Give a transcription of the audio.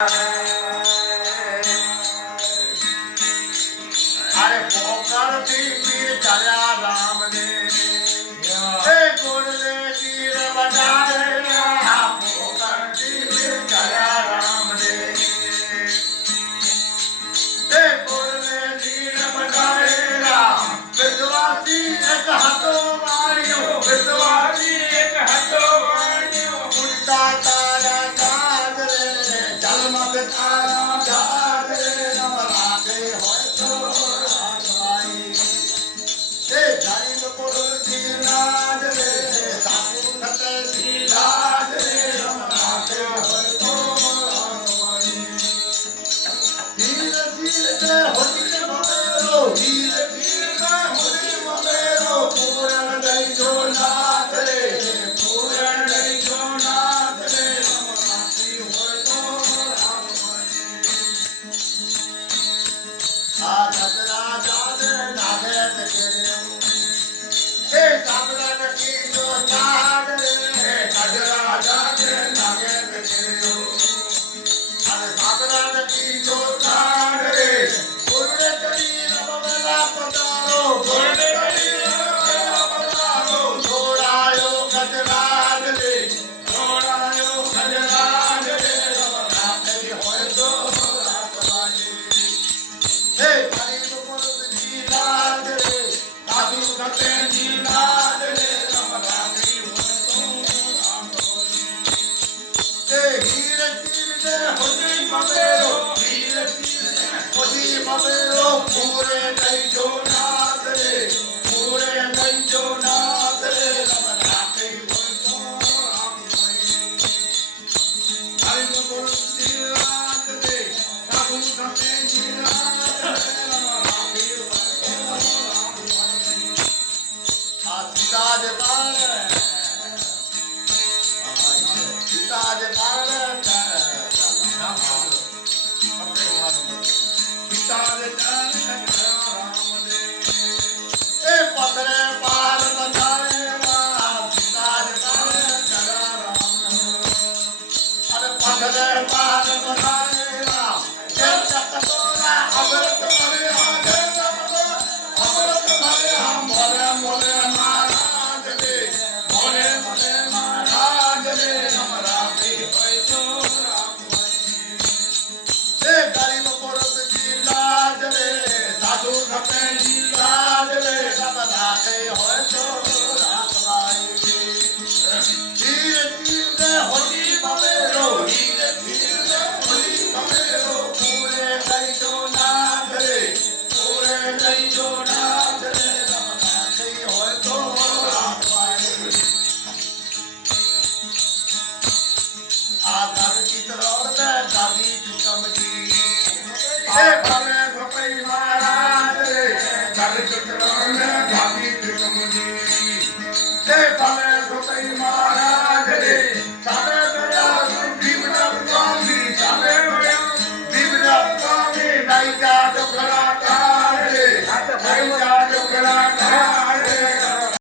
अरे पोकर पीर चला राम ने गुण ने तीर बजाए पोकर पीर चला राम ने गुण ने तीर बजाए विश्वासी एक हाथों मारियो विश्वासी एक हाथों मारियो उल्टा तारा काज रे जन्म तारा काज रे नवराते होय तो राजवाई जारी न कोल दी राज रे साधु खते दी राज रे नवराते होय तो राजवाई धीरे धीरे होती ममेरो धीरे धीरे होती ममेरो पूरण दई जो नाथ रे पूरण दई जो नाथ रे नवरात्रि होय तो राजवाई आ गजरा जाने नागे तेरे हे साबरन की जो नाग रे गजरा जाने नागे तेरे अरे साबरन की जो नाग रे गुरु करी रमला पतारो गुरु करी रमला पतारो छोड़ायो गजराज रे छोड़ायो गजराज रे नवरात्रि होय तो राजवाई हे भाई लोगों की लाज रे साधु खते की लाज रे नवरात्रि होय तो रामोली हे हीरे तीर होती ममेरो हीरे तीर होती ममेरो पूरे नहीं जो